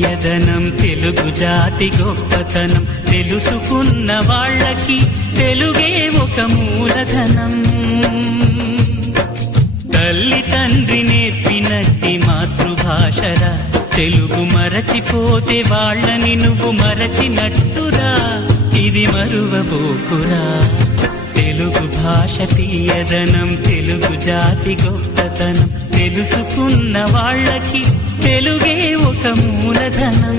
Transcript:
తీయదనం తెలుగు జాతి గొప్పతనం తెలుసుకున్న వాళ్ళకి తెలుగే ఒక మూలధనం. తల్లి తండ్రి నేర్పినట్టి మాతృభాషరా తెలుగు మరచిపోతే వాళ్ళని నువ్వు మరచినట్టురా, ఇది మరువబోకురా. తెలుగు భాష తీయదనం తెలుగు జాతి గొప్పతనం తెలుసుకున్న వాళ్ళకి తెలుగే ఒక మూలధనం.